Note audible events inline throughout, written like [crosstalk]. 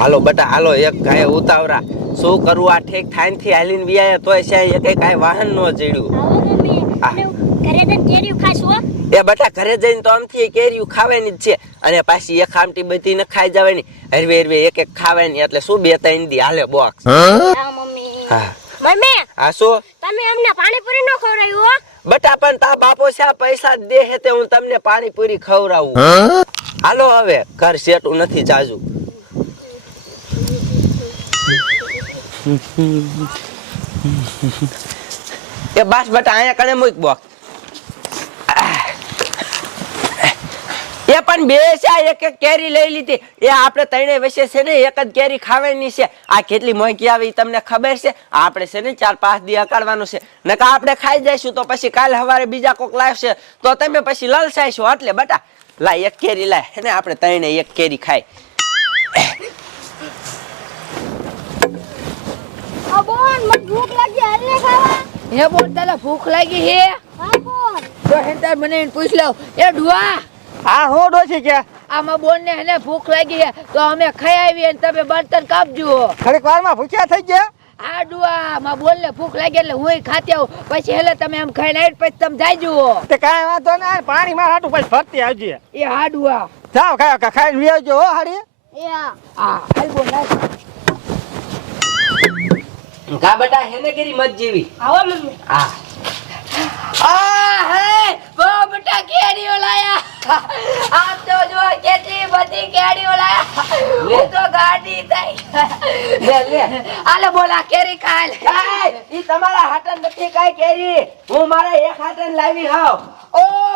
હાલો બટા હાલો એક ગાય ઉતાવરા શું કરવું આ ઠેક થાઈનથી હાલીને વિયા તોય છે એક કાંઈ વાહન નો હો. એ બટા ઘરે જઈને તો આમથી કેરીયું ખાવાની જ છે. અને પાછી એક આમટી બધી ને ખાઈ જવાની. હરવે હરવે એક એક ખાવાની. એટલે શું બે ત્રણ દી? હાલે બોક્સ. હા? મમ્મી. હા. શું? તમે અમને પાણીપુરી નો ખવડાવ્યું હો. બટા પણ તા બાપો છે આ પૈસા દે હે તે હું તમને પાણીપુરી ખવડાવું. હાલો હવે ઘર સેટું નથી જાજુ. એ બસ બટા અહીંયા કણે મૂક બોક્સ એ પણ બે છે, એક એક કેરી લઈ લીધી. એ આપણે ત્રણે વચ્ચે છે ને, એક જ કેરી ખાવાની છે. આ કેટલી મોંઘી આવી તમને ખબર છે? આપણે છે ને ચાર પાંચ દી અકાળવાનું છે. નકા આપણે ખાઈ જઈશું તો પછી કાલ સવારે બીજા કોક લાવશે. તો તમે પછી લલસાઈશું. એટલે બટા, લાય એક કેરી લાય. ને, આપણે ત્રણે એક કેરી ખાય આ બોન મને ભૂખ લાગી ખાવા. હે બોલ તને ભૂખ લાગી હે? હા બોન તો મને પૂછ લો એ ડુઆ હા ડો છે? કે આમાં બોલ ને એને ભૂખ લાગી હે તો અમે ખાઈ આવીએ અને તમે બર્તન કાપજો. ઘડીક વારમાં ભૂખ્યા થઈ ગયા? આ ડુઆ માં બોલ ને ભૂખ લાગી એટલે હું ખાતી આવું. પછી હેલે તમે એમ ખાઈને આવી પછી તમે જાય જુઓ તે કાંઈ વાંધો ના પાણી માં હાટું પછી ફરતી આવજે. એ હા ડુઆ. જાઓ ખાઈ ખાઈ ખાઈને આવજો હો હાડી એ હા. આ હાલ બોલ. કા બેટા હેને કરી મત જીવી? આવો મમ્મી. હા. આ હે બો બેટા કેરીઓ લાયા. આમ તો જો કેટલી બધી કેરીઓ લાયા. હું તો ગાડી થઈ. લે લે. આલે બોલા કેરી ખાલ કાંઈ, ઈ તમારા હાટન નથી કાઈ કેરી. હું મારા એક હાટન લાવી હાવ. ઓ હો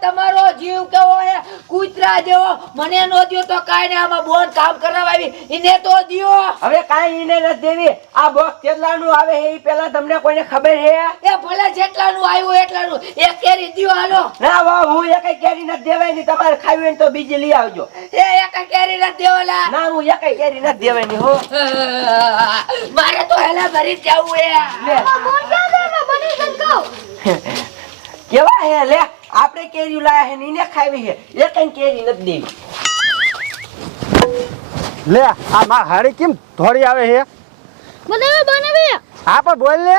તમારો જીવ કેવો હે? કૂતરા જેવો. મને નો દ્યો તો કાઈ ને આમાં બોન કામ કરવા આવી ઈને તો દ્યો. હવે કાઈ ઈને ન દેવી. આ બોક્સ કેટલાનું આવે હે ઈ પેલા તમને કોઈને ખબર હે? એ ભલે જેટલાનું આવ્યું એટલાનું. એક કેરી દ્યો હાલો. ના વાહ હું એક કેરી નથી દેવાયની તમારે ખાવી હોય તો બીજી લઈ આવજો. એ એક કેરી ન દેવલા. ના હું એક કેરી નથી દેવાયની હો. મારે તો હેલા ભરી જવું હે. મને બોન [laughs] કેવા હે લે આપણે કેરી લાયા હે નીને ખાવી હે. એ કઈ કેરી નથી દેવી. લે આ માર હાડી કેમ ધોળી આવે હે? મને બનાવી. હા પણ બોલ લે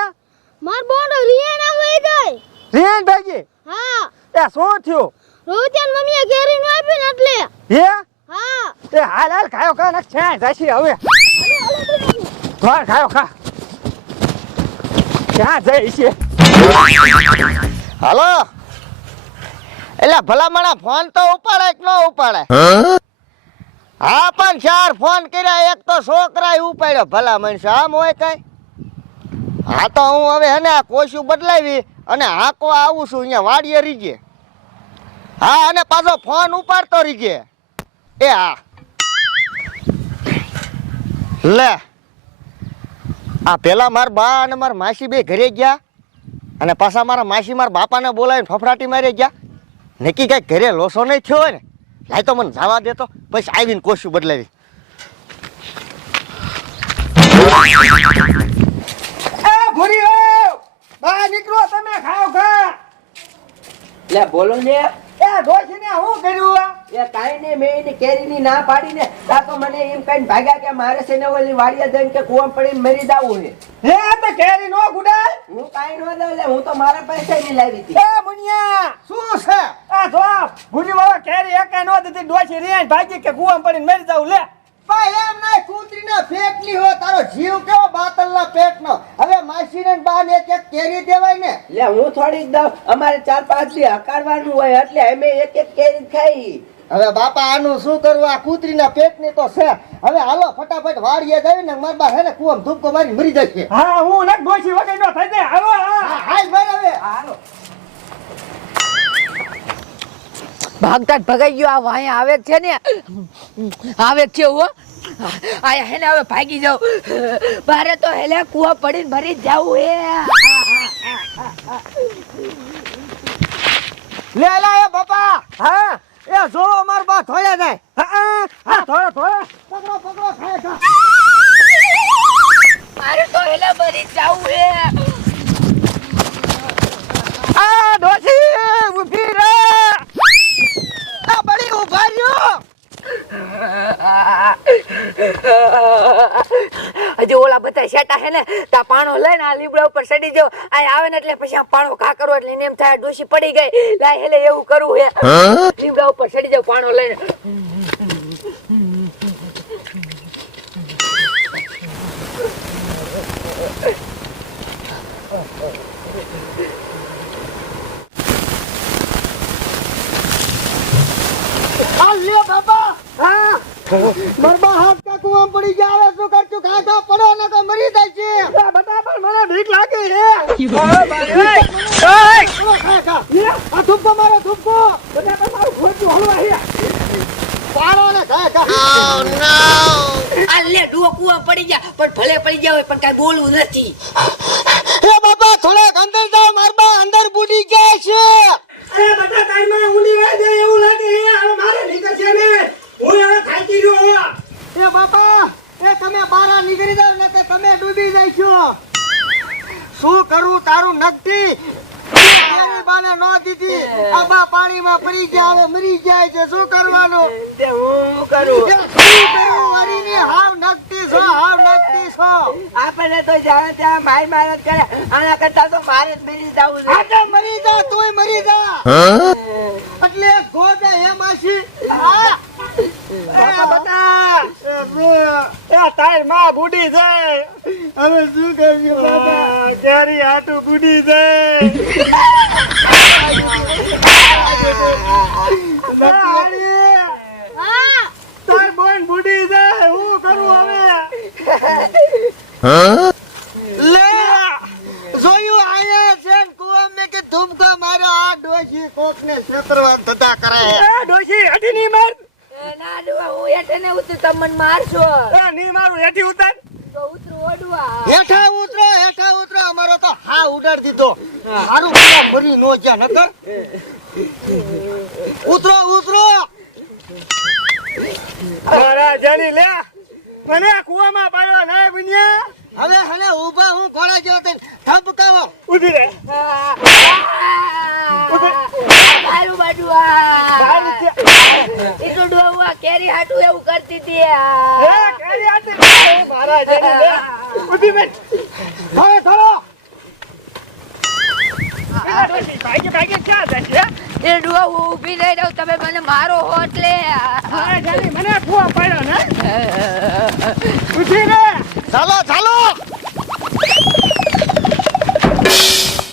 માર બોન રિયન આવી જાય. રિયન ભાગી? હા. એ શું થયું? રોહિતન મમ્મીએ કેરી નો આપી ને એટલે. હે? હા. એ હાલ હાલ ખાયો કા નક છે જાશી હવે. ધોળ ખાયો ખા. ક્યાં જાય છે? હાલો. એટલે ભલામણા ફોન તો ઉપાડે કે ન ઉપાડે. હા? પણ ચાર ફોન કર્યા એક તો છોકરા ઉપાડ્યો. ભલા મનુષ્ય આમ હોય કઈ. હા તો હું હવે હે ને આ કોશું બદલાવી અને હાકો આવું છું અહીંયા વાડીએ રીજે. હા અને પાછો ફોન ઉપાડતો રીજે. એ હા. લે. આ પેલા મારા બા અને મારા માસી બે ઘરે ગયા. અને પાછા મારા માસી મારા બાપાને બોલાવીને ફફડાટી મારી ગયા. નક્કી કઈ ઘરે લોસો નહીં થયો હોય ને લાય તો મને જવા દેતો પછી આવીને કોશું બદલાવી. એ ભૂરી હો બહાર નીકળો તમે ખાવ ખા લે બોલો ને. એ ડોશીને હું કર્યું આ? એ મેં એની કેરીની ના પાડીને મને એમ કઈ ભાગ્યા કે મારે છે ને ઓલી વાડિયા જઈને કે કુવામાં પડીને મરી હે તો કેરી નો ગુડાય? હું કાંઈ ન દઉં હું તો મારા પૈસા ની લાવી હતી. એ મુનિયા! શું છે? આ જો. ભૂરી વાળા કેરી એકે નો દીધી ડોશી રીન ભાગી કે કુવામાં પડીને મરી જાવ લે. પણ એમ નહીં કૂતરીના પેટની હો તારો જીવ કેવો બાતલના પેટનો? હવે માસીને ને બાને એક એક કેરી દેવાય ને? લે હું થોડીક દઉં. અમારે ચાર પાંચ દી હકારવાનું હોય એટલે અમે એક એક કેરી ખાઈ. હવે બાપા આનું શું કરવું? આ કૂતરીના પેટની તો છે. હવે હાલો ફટાફટ વાડીએ જાય ને મારા બા હે ને કુવામાં ધૂપકો મારી મરી જશે. હા હું નક ડોશી વગર નો થઈ જાય. હાલો હા. હા હાલ ભાઈ હવે હાલો. ભાગતા જ ભગાઈ ગયો આ વાય આવે છે ને. આવે છે હો. આયા હેને હવે ભાગી જાવ બારે તો હેલે કુવા પડીને ભરી જાવું હે. લે લે બાપા. હા. એ જો અમાર બા થોડ્યા જાય. હા હા થોડો થોડો પકડો પકડો ખાય ખા. મારે તો હેલે ભરી જ જાવું હે આ ડોશી ઊભી રે. આ બળી ઊભા રહ્યો. [laughs] હજી શેટા હે ને તા પાણો લઈને આ લીબડા ઉપર ચડી જાવ આ આવે ને એટલે પછી આ પાણો ઘા કરો એટલે એમ થાય ડોસી પડી ગઈ. લાય હેલે એવું કરવું હે. લીબડા ઉપર ચડી જાવ પાણો લઈને. આ લે બાબા. હા. હાથ કા પડી ગયા હવે શું કરતું ખા ખા પડો ને તો મરી જાય છે. બધા પણ મને ભીખ લાગે છે. ચલો ખા ખા આ થૂપકો મારો થૂપકો. બધા પણ મારું ખોટું હળવા છે પાડો ને ખા ખા. આ લે ડુઓ કુવા પડી ગયા. પણ ભલે પડી ગયા હોય પણ કાઈ બોલવું નથી. એ બાબા થોડાક અંદર જાઓ મારબા અંદર બુડી ગયા છે અરે બધા કાઈમાં ઊંડી વાઈ જાય એવું લાગે છે હવે મારે નીકળશે ને હું હવે થાકી ગયો છું. એ બાબા એ તમે બારા નીકળી જાવ ને તમે ડૂબી જાય છો શું કરું તારું નકટી મારી બાને નો દીધી. આબા પાણીમાં પડી ગયા હવે મરી જાય છે. શું કરવાનું? તે હું કરું? શું કરું? વરીની હાવ છો હાવ નગતી છો. તો જ્યાં ત્યાં માય માર જ કરે. આના કરતા તો મારે જ મરી જવું છે. આટલે મરી જા તુંય મરી જા. એટલે ગોદા એમ આશી આ એ બધા એ તારમાં બુડી જાય હવે શું કરશું બાબા કેરી આટું બુડી જાય હા તાર બોન બુડી જાય હું કરું હવે? લે જોયું આયા છે ને કે ધૂમકો મારો આ ડોશી કોક ને છેતરવા ધંધા કરે એ ડોશી હેઠી નહીં માર. ના ડુઆ હું હેઠે ને ઉતર તમને મારશો. એ નહીં મારું હેઠી ઉતાર. તો હેઠા ઉતરો હેઠા ઉતરો. અમારો તો હા ઉડાડ દીધો. સારું બધા નો જ્યાં નકર? ઉતરો ઉતરો. મારા જાની લે મને કુવામાં પાડ્યો ના બુનિયા. હવે હને ઊભા હું ઘોડા જેવો થઈને ધબકાવો. ઊભી રહે. મારું બડુઆ ઈ તો ડોવા કેરી હાટું એવું કરતી હતી એ કેરી આટલી મારા જાની લે. ઊભી બેન. ધરો. ધરો ભાગી ભાગી ક્યાં જાય છે? એ ડોવા હું ઊભી રહી રહું તમે મને મારો હો એટલે. મને કુવા પાડ્યો ને? ઉઠી રે. ચાલો ચાલો.